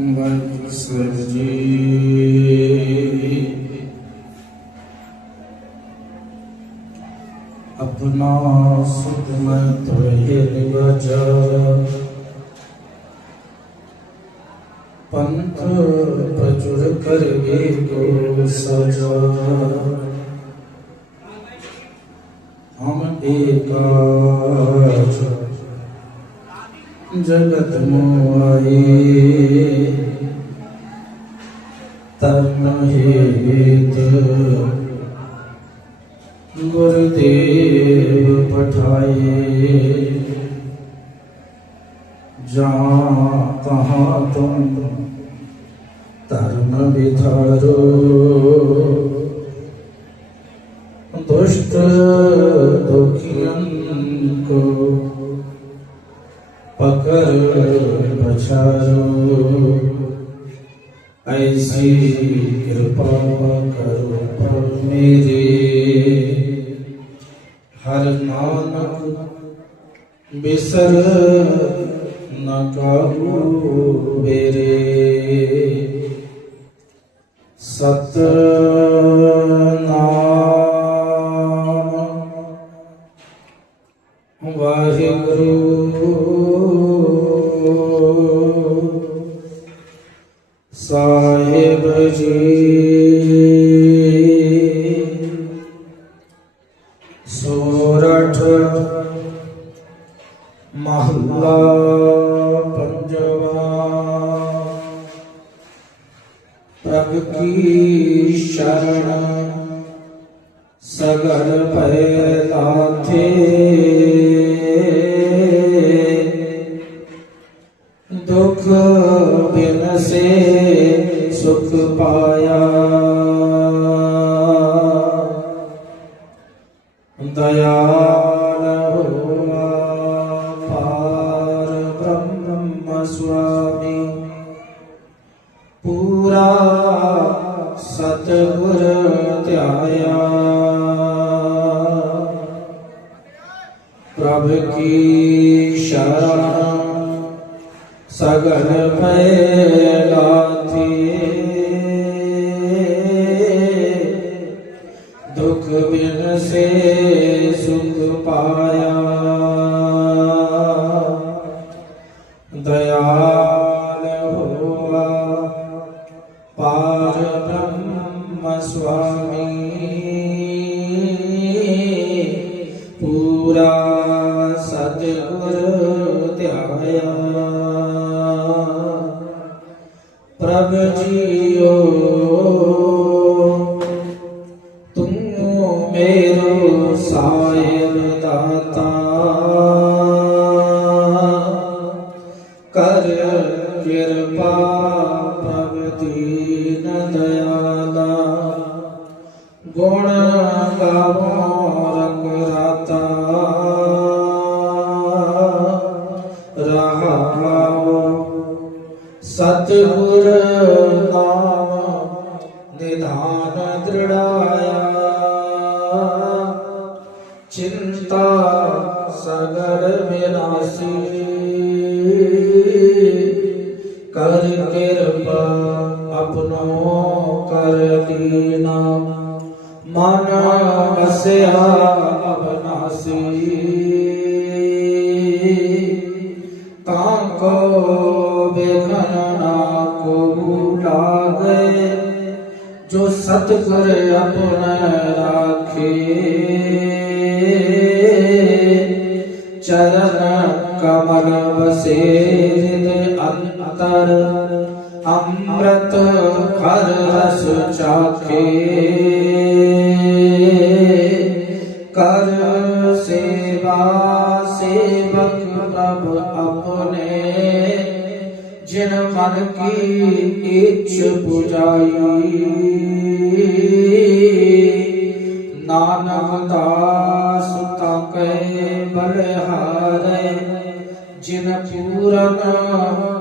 بل سجی اپنا پنت کر سجا ہم ایک جگت موائی ਤਨ ਹੇਤ ਗੁਰਦੇਵ ਪਠਾਏ ਜਾਂ ਤਹਾਂ ਤੁਮ ਧਰਮ ਵਿਧਾਰੋ ਦੁਸ਼ਟ ਦੁਖੀਆਂ ਕੋ ਪਕੜ ਬਚਾਰੋ ऐसी कृपा करो पर मेरे हर नानक बिसर न काबू मेरे सतनाम ਸ਼ਰਨ ਸਗਲ ਭੈ ਲਾਥੇ ਦੁਖ ਬਿਨ ਸੁਖ ਪਾਇਆ। ਦਇਆ भय ਮਨ ਅਸਿਆ ਅਬਨਾਸੀ ਤਾਂ ਕੋ ਬੇਖਨ ਨਾ ਕੋ ਲਾਗੇ ਜੋ ਸਤਿਗੁਰ ਆਪਣਾ ਰਾਖੇ। ਚਰਨ ਕਮਲ ਵਸੇ ਹਿਰਦ ਅੰਤਰ ਅੰਮ੍ਰਿਤ ਹਰ ਰਸ ਚਾਖੇ ਕਰ ਸੇਵਾ ਸੇਵਕ ਪ੍ਰਭ ਆਪਣੇ। ਜਿਨ ਮਨ ਕੀ ਇੱਛ ਪੁਜਾਈ। ਨਾਨਕ ਦਾਸ ਤਾਕੇ ਬਲਿਹਾਰੇ ਜਿਨ ਪੂਰਨ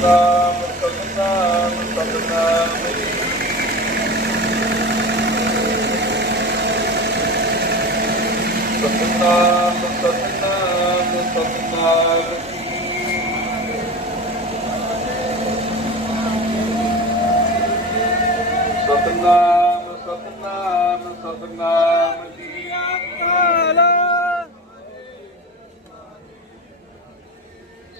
ਸਤਨਾਮ ਸਤਨਾਮ ਸਤਨਾਮ ਜੀ। ਸਤਨਾਮ ਸਤਨਾਮ ਸਤਨਾਮ ਸਤਨਾਮ ਸਤਨਾਮ ਸਤਨਾਮ ਜੀ।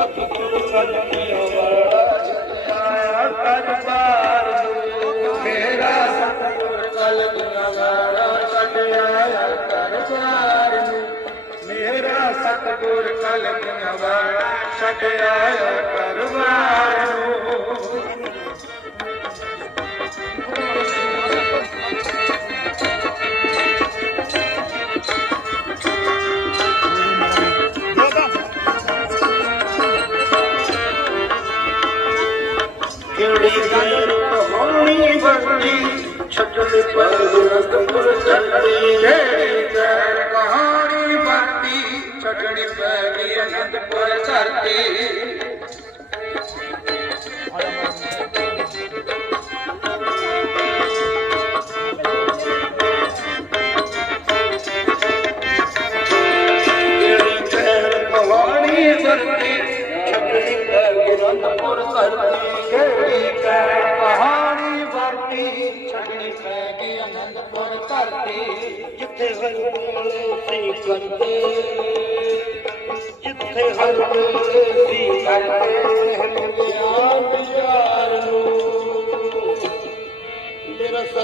ਮੇਰਾ ਸਤਿਗੁਰ ਕਲਮੀਆਂ ਵਾਲਾ ਛੱਡ ਆਇਆ ਪਰਵਾਰ ਮੇਰਾ ਸਤਿਗੁਰ ਕਲਮੀਆਂ ਵਾਲਾ ਛੱਡ ਆਇਆ ਪਰਵਾਰ ਮੇਰਾ ਸਤਿਗੁਰ ਕਲਮੀਆਂ ਨਵਾਰਾ ਛੱਡ ਆਇਆ ਪਰਵਾਰ ਕਿਹੜੀ छ ते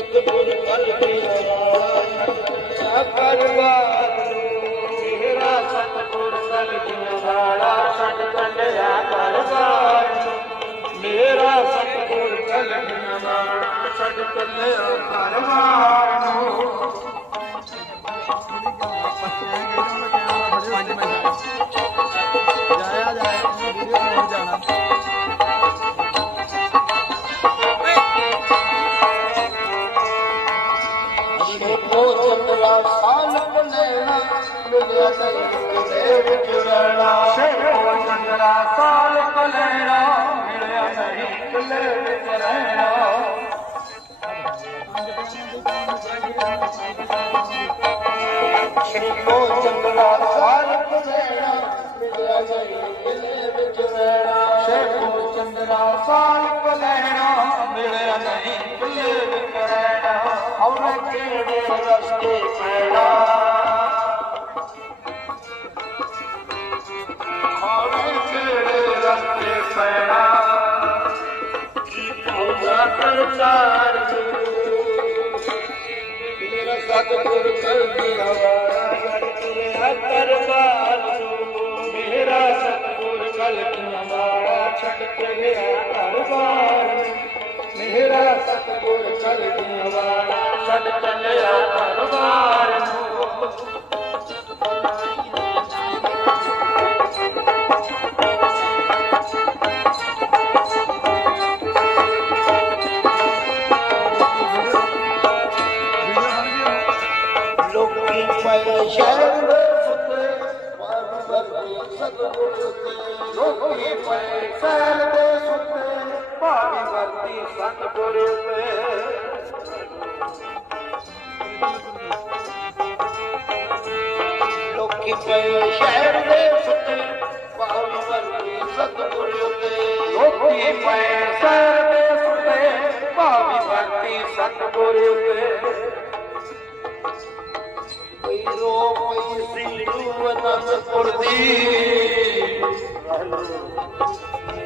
ਸਤਿਗੁਰ ਕਲ ਮੇਰਾ ਪਰਵਾਰ ਨੂੰ ਮੇਰਾ ਸਤਿਗੁਰ ਕਲ ਵਾਲਾ ਛੱਡ ਚੱਲਿਆ ਪਰਵਾਰ ਮੇਰਾ ਸਤਿਗੁਰ ਕਲ ਵਾਲਾ ਛੱਡ ਚੱਲਿਆ ਪਰਵਾਰ ਨੂੰ। ਜਾਇਆ श्री को श्री चंदा साल पैणे ਸਤਿਗੁਰ ਕਰਦੀ ਹਵਾਰਾ ਛੱਡ ਤੁਰਿਆ ਦਰਬਾਰ ਨੂੰ ਮੇਰਾ ਸਤਿਗੁਰ ਕਲਕੀ ਹਵਾਰਾ ਛੱਡ ਤੁਰਿਆ ਦਰਬਾਰ ਮੇਰਾ ਸਤਿਗੁਰ ਕਲਕੀ ਹਵਾਰਾ ਛੱਡ ਚੱਲਿਆ ਦਰਬਾਰ ਭਾਵੇਂ ਵਰਦੀ ਸਤਿਗੁਰ ਤੇ। ਲੋਕੀ ਪਏ ਸ਼ਹਿਰ ਦੇ ਸੁੱਤੇ ਭਾਵੇਂ ਵਰਦੀ ਸਤਿਗੁਰ ਤੇ ਲੋਕੀ ਪਏ ਸ਼ਹਿਰ ਦੇ ਸੁੱਤੇ ਭਾਵੇਂ ਵਰਦੀ ਸਤਿਗੁਰ ਤੇ ਕੋਈ ਰੋ ਕੋਈ ਸੀੜੂ ਅਨੰਦਪੁਰ ਦੀ। ਉਹ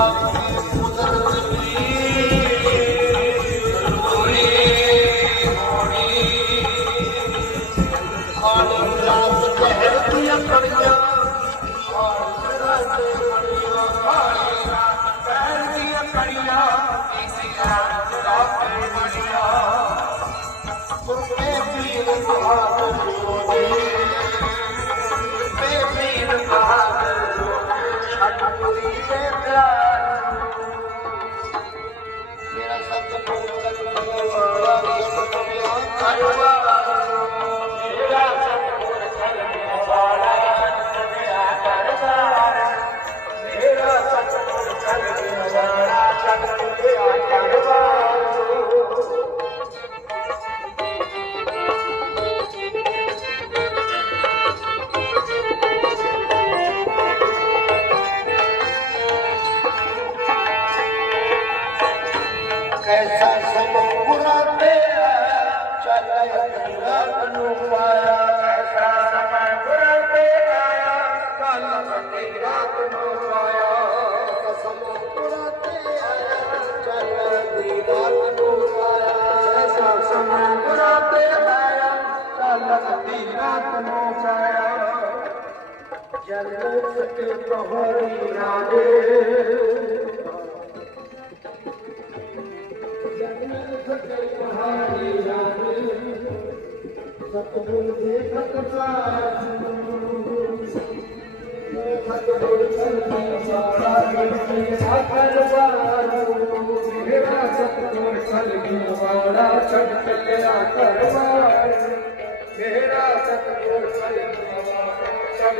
ਮੇਰਾ ਸਤਿਗੁਰੂ ਚੱਲਣ ਵਾਲਾ ਮੇਰਾ ਸਤਿਗੁਰ ਦੇ ਖਤਸਾਰ ਸਤਿਗੁਰ ਚਲਨੇ ਵਾਲਾ ਗਿਣਤੀ ਆਖਰ ਵਾਰੂ ਮੇਰਾ ਸਤਿਗੁਰ ਚਲਨੇ ਵਾਲਾ ਛੱਡ ਚੱਲਿਆ ਕਰਵਾਰ ਮੇਰਾ ਸਤਿਗੁਰ ਚਲਨੇ ਵਾਲਾ ਛੱਡ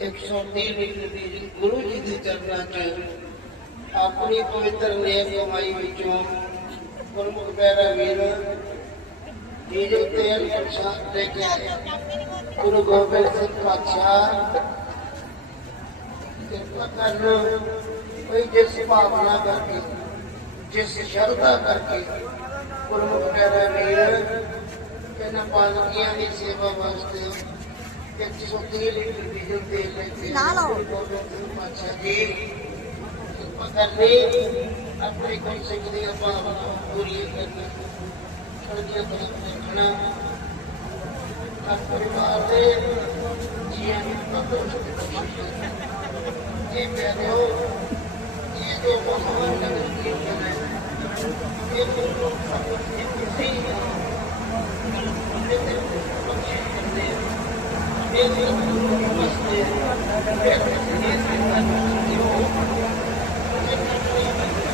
130 ਲੀਟਰ ਗੁਰੂ ਜੀ ਦੇ ਚਰਨਾਂ 'ਚ ਆਪਣੀ ਪਵਿੱਤਰ ਨੇਕ ਕਮਾਈ ਵਿੱਚੋਂ ਗੁਰਮੁਖ ਪਿਆਰਾ ਵੀਰ ਡੀਜ਼ਲ ਤੇਲ ਪ੍ਰਸ਼ਾਦ ਲੈ ਕੇ ਆਇਆ ਗੁਰੂ ਗੋਬਿੰਦ ਸਿੰਘ ਪਾਤਸ਼ਾਹ ਕਿਰਪਾ ਕਰਨ ਕੋਈ ਜਿਸ ਭਾਵਨਾ ਕਰਕੇ, ਜਿਸ ਸ਼ਰਧਾ ਕਰਕੇ ਗੁਰਮੁਖ ਪੈਰਾ ਵੀਰ ਇਹਨਾਂ ਪਾਲਕੀਆਂ ਦੀ ਸੇਵਾ ਵਾਸਤੇ ਨਾ ਲਾਓ। ਗੁਰੂ ਗੋਬਿੰਦ ਸਿੰਘ ਪਾਤਸ਼ਾਹ ਜੀ ਕਿਰਪਾ ਕਰਕੇ ਆਪਣੇ ਕੋਈ ਸਿੱਖ ਦੀ ਭਾਵਨਾ ਪੂਰੀ ਕਰਨੀ ਚੜ੍ਹਦੀਆਂ ਕਲਾਂ ਵਿੱਚ ਰੱਖਣਾ ਹਰ ਪਰਿਵਾਰ ਦੇ ਜੀਵਨ ਨੂੰ ਤੰਦਰੁਸਤ ਬਖਸ਼ੇ ਇਹ ਪਿਆਰਿਓ ਇਹ ਜੋ ਮਹਾਨ ਨਗਰ ਕੀਰਤਨ ਹੈ ਇਹ ਗੁਰੂ ਸਾਹਿਬ ਦੀ ਖੁਸ਼ੀ ਹੈ ਇਹ ਤੇ ਬਖਸ਼ਿਸ਼ ਕਰਦੇ Thank you.